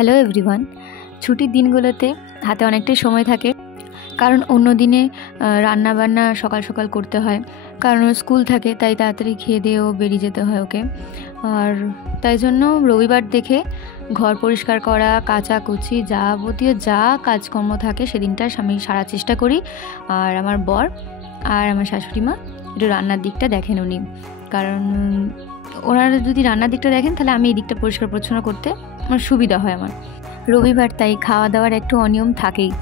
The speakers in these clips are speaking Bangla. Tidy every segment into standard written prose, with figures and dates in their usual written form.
Hello everyone. ছুটির দিনগুলোতে হাতে অনেকটাই সময় থাকে, কারণ অন্য দিনে রান্নাবান্না সকাল সকাল করতে হয়, কারণ ওর স্কুল থাকে, তাই তাড়াতাড়ি খেয়ে দিয়েও বেরিয়ে যেতে হয় ওকে। আর তাই জন্য রবিবার দেখে ঘর পরিষ্কার করা, কাচাকুচি, যাবতীয় যা কাজকর্ম থাকে সেদিনটা আমি সারার চেষ্টা করি। আর আমার বর আর আমার শাশুড়ি মা একটু রান্নার দিকটা দেখেন উনি, কারণ ওনারা যদি রান্নার দিকটা দেখেন তাহলে আমি এই দিকটা পরিষ্কার পরিচ্ছন্ন করতে আমার সুবিধা হয়। আমার রবিবার, তাই খাওয়া দাওয়ার একটু অনিয়ম থাকেই।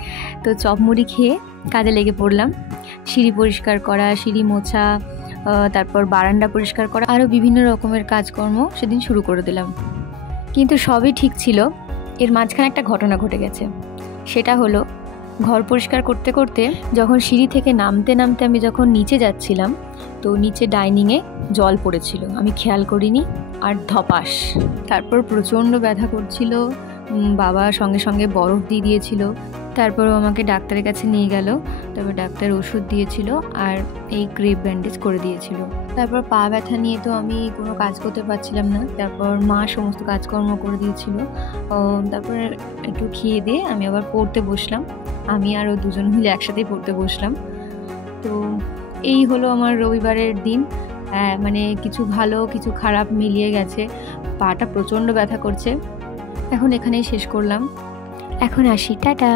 তো চপ মুড়ি খেয়ে কাজে লেগে পড়লাম। সিঁড়ি পরিষ্কার করা, সিঁড়ি মোছা, তারপর বারান্দা পরিষ্কার করা, আরও বিভিন্ন রকমের কাজকর্ম সেদিন শুরু করে দিলাম। কিন্তু সবই ঠিক ছিল, এর মাঝখানে একটা ঘটনা ঘটে গেছে। সেটা হলো, ঘর পরিষ্কার করতে করতে যখন সিঁড়ি থেকে নামতে নামতে আমি যখন নিচে যাচ্ছিলাম, তো নিচে ডাইনিংয়ে জল পড়েছিল, আমি খেয়াল করিনি, আর ধপাস, তারপর প্রচণ্ড ব্যথা করছিল। বাবা সঙ্গে সঙ্গে বরফ দিয়ে দিয়েছিল, তারপরও আমাকে ডাক্তারের কাছে নিয়ে গেল। তারপর ডাক্তার ওষুধ দিয়েছিল আর এই ক্রেপ ব্যান্ডেজ করে দিয়েছিল। তারপর পা ব্যথা নিয়ে তো আমি কোনো কাজ করতে পারছিলাম না, তারপর মা সমস্ত কাজকর্ম করে দিয়েছিল। তারপর একটু খেয়ে দিয়ে আমি আবার পড়তে বসলাম, আমি আর ও দুজন মিলে একসাথেই পড়তে বসলাম। তো এই হলো আমার রবিবারের দিন। মানে কিছু ভালো কিছু খারাপ মিলিয়ে গেছে, পাটা প্রচণ্ড ব্যথা করছে। এখন এখানেই শেষ করলাম, এখন আসি, টাটা।